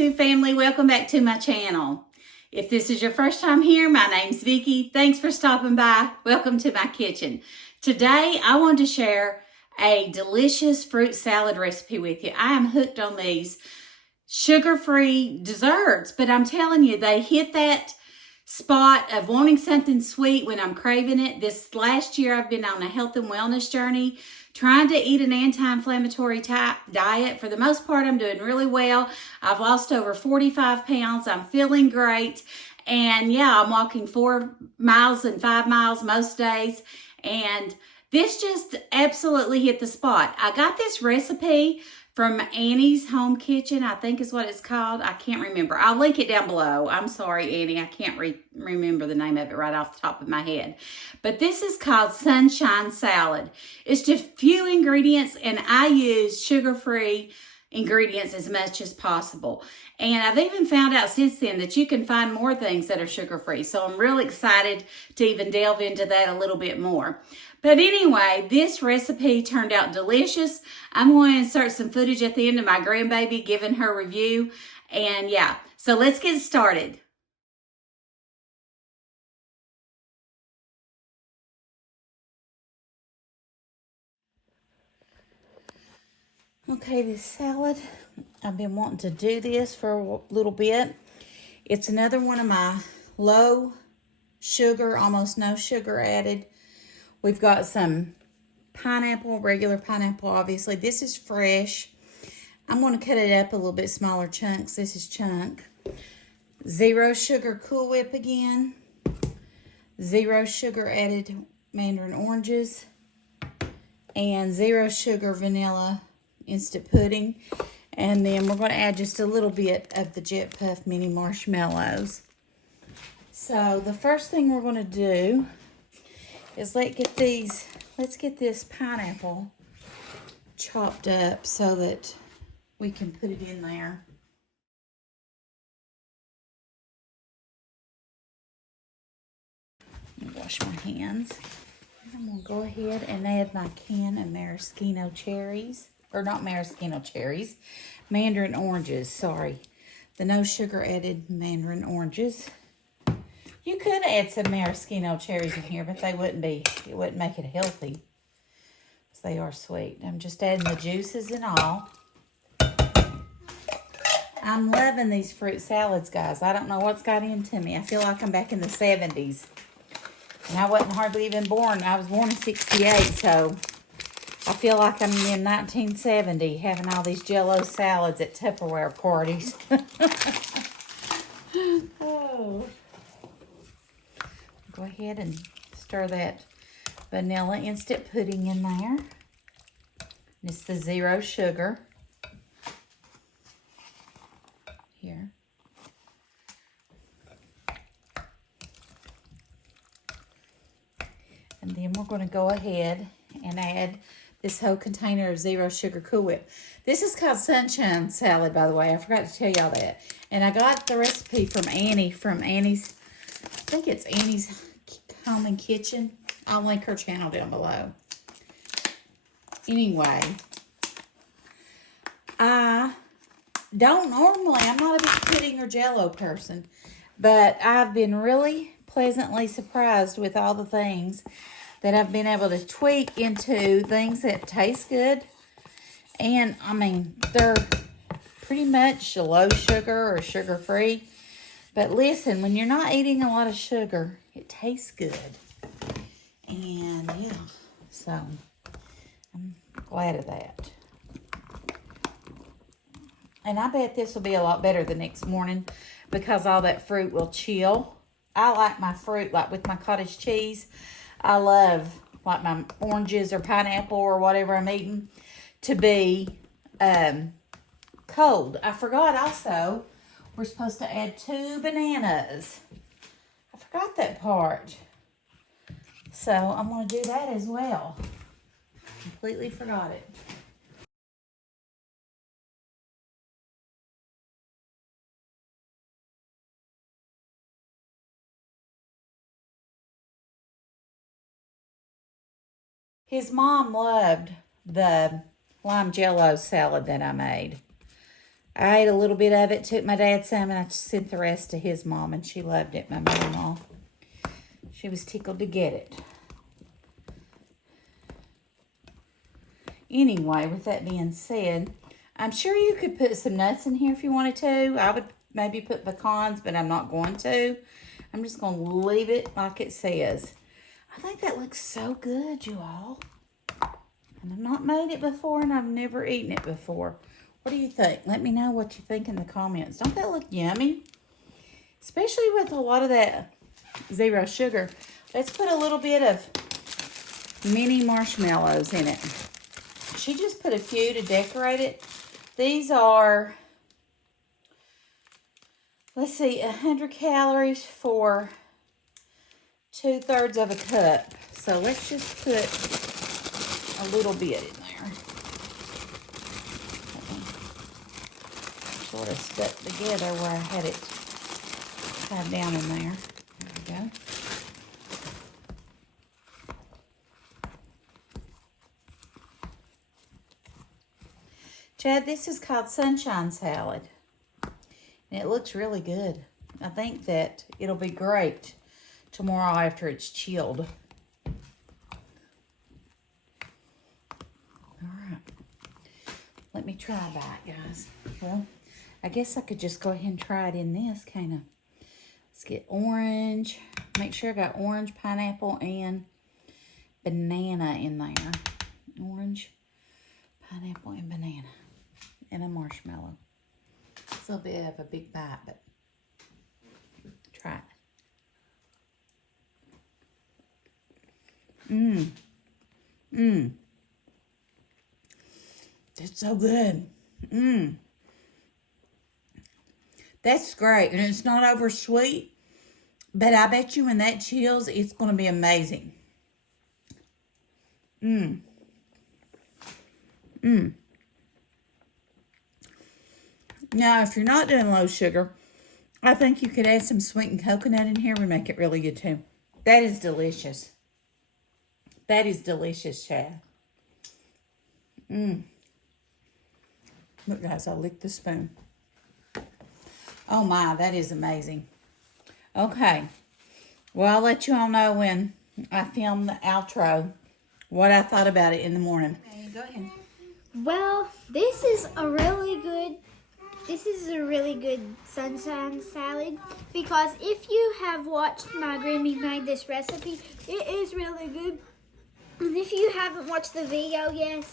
YouTube family, welcome back to my channel. If this is your first time here, my name's Vickie. Thanks for stopping by. Welcome to my kitchen. Today, I want to share a delicious fruit salad recipe with you. I am hooked on these sugar-free desserts, but I'm telling you, they hit that spot of wanting something sweet when I'm craving it. This last year, I've been on a health and wellness journey, trying to eat an anti-inflammatory type diet. For the most part, I'm doing really well. I've lost over 45 pounds. I'm feeling great. And yeah, I'm walking 4 miles and 5 miles most days. And this just absolutely hit the spot. I got this recipe from Annie's Home Kitchen, I think is what it's called. I can't remember. I'll link it down below. I'm sorry, Annie. I can't remember the name of it right off the top of my head. But this is called Sunshine Salad. It's just few ingredients, and I use sugar-free ingredients as much as possible. And I've even found out since then that you can find more things that are sugar-free. So I'm really excited to even delve into that a little bit more. But anyway, this recipe turned out delicious. I'm going to insert some footage at the end of my grandbaby giving her review. And yeah, so let's get started. Okay, this salad, I've been wanting to do this for a little bit. It's another one of my low sugar, almost no sugar added. We've got some pineapple, regular pineapple, obviously. This is fresh. I'm going to cut it up a little bit smaller chunks. This is chunk. 0 sugar Cool Whip again. 0 sugar added mandarin oranges. And 0 sugar vanilla instant pudding. And then we're going to add just a little bit of the Jet Puff mini marshmallows. So the first thing we're going to do is let's get this pineapple chopped up so that we can put it in there. Wash my hands. I'm going to go ahead and add my can of maraschino cherries. Or not maraschino cherries. Mandarin oranges, sorry. The no sugar added mandarin oranges. You could add some maraschino cherries in here, but it wouldn't make it healthy. Because they are sweet. I'm just adding the juices and all. I'm loving these fruit salads, guys. I don't know what's got into me. I feel like I'm back in the 70s. And I wasn't hardly even born. I was born in 68, so I feel like I'm in 1970 having all these Jell-O salads at Tupperware parties. Oh. Go ahead and stir that vanilla instant pudding in there. It's the 0 sugar. Here. And then we're going to go ahead and add this whole container of 0 sugar Cool Whip. This is called Sunshine Salad, by the way. I forgot to tell y'all that. And I got the recipe from Annie, I think it's Annie's Home and Kitchen. I'll link her channel down below. Anyway, I'm not a big pudding or Jell-O person, but I've been really pleasantly surprised with all the things that I've been able to tweak into things that taste good. And, I mean, they're pretty much low sugar or sugar-free. But listen, when you're not eating a lot of sugar, it tastes good. And, yeah, so I'm glad of that. And I bet this will be a lot better the next morning because all that fruit will chill. I like my fruit, like with my cottage cheese. I love, like my oranges or pineapple or whatever I'm eating, to be cold. I forgot also, we're supposed to add 2 bananas. I forgot that part. So I'm going to do that as well. Completely forgot it. His mom loved the lime Jell-O salad that I made. I ate a little bit of it, took my dad some, and I sent the rest to his mom, and she loved it, my mother-in-law. She was tickled to get it. Anyway, with that being said, I'm sure you could put some nuts in here if you wanted to. I would maybe put pecans, but I'm not going to. I'm just going to leave it like it says. I think that looks so good, you all. And I've not made it before, and I've never eaten it before. What do you think? Let me know what you think in the comments. Don't that look yummy? Especially with a lot of that zero sugar. Let's put a little bit of mini marshmallows in it. She just put a few to decorate it. These are, let's see, 100 calories for 2/3 of a cup. So let's just put a little bit in there. Sort of stuck together where I had it tied down in there. There we go. Chad, this is called sunshine salad. And it looks really good. I think that it'll be great tomorrow after it's chilled. Alright. Let me try that, guys. Well, I guess I could just go ahead and try it in this, kind of. Let's get orange. Make sure I got orange, pineapple, and banana in there. Orange, pineapple, and banana. And a marshmallow. It's a little bit of a big bite, but try it. That's so good. That's great. And it's not over sweet, but I bet you when that chills, it's going to be amazing. Now, if you're not doing low sugar, I think you could add some sweetened coconut in here and make it really good too. That is delicious. That is delicious, Chad. Look, guys, I'll lick the spoon. Oh my, that is amazing. Okay. Well, I'll let you all know when I film the outro what I thought about it in the morning. Okay, go ahead. Well, this is a really good sunshine salad, because if you have watched my Grammy made this recipe, it is really good. And if you haven't watched the video yet,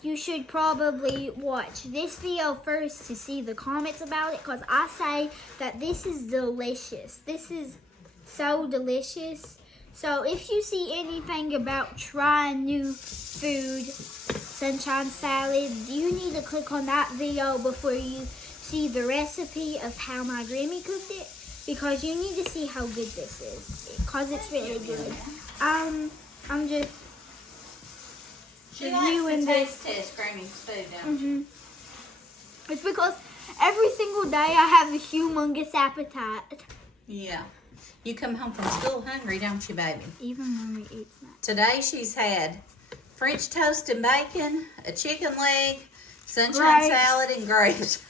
you should probably watch this video first to see the comments about it, because I say that this is delicious. This is so delicious. So if you see anything about trying new food, sunshine salad, you need to click on that video before you see the recipe of how my Grammy cooked it, because you need to see how good this is, because it's really good. I'm just reviewing this. Test Grammy's food, don't you? It's because every single day I have a humongous appetite. Yeah. You come home from school hungry, don't you, baby? Even when we eat snacks. Today she's had French toast and bacon, a chicken leg, sunshine salad, and grapes.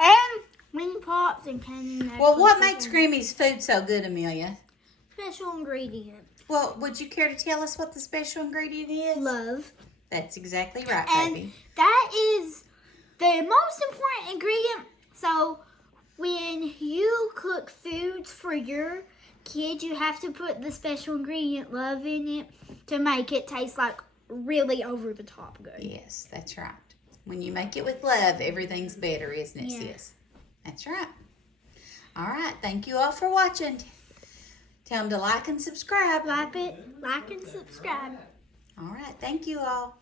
And wing pops and candy. Well, what makes Grammy's food so good, Amelia? Special ingredient. Well, would you care to tell us what the special ingredient is? Love. That's exactly right, and baby. That is the most important ingredient. So when you cook foods for your kids, you have to put the special ingredient love in it to make it taste like really over the top good. Yes, that's right. When you make it with love, everything's better, isn't it, Yeah. sis? That's right. All right. Thank you all for watching. Tell them to like and subscribe. Like and subscribe. All right. Thank you all.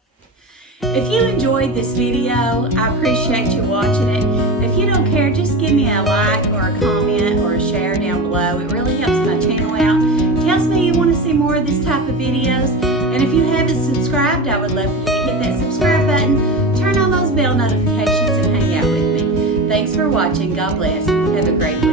If you enjoyed this video, I appreciate you watching it. If you don't care, just give me a like or a comment or a share down below. It really helps my channel out. Tells me you want to see more of this type of videos. And if you haven't subscribed, I would love for you to hit that subscribe button, turn on those bell notifications, and hang out with me. Thanks for watching. God bless. Have a great week.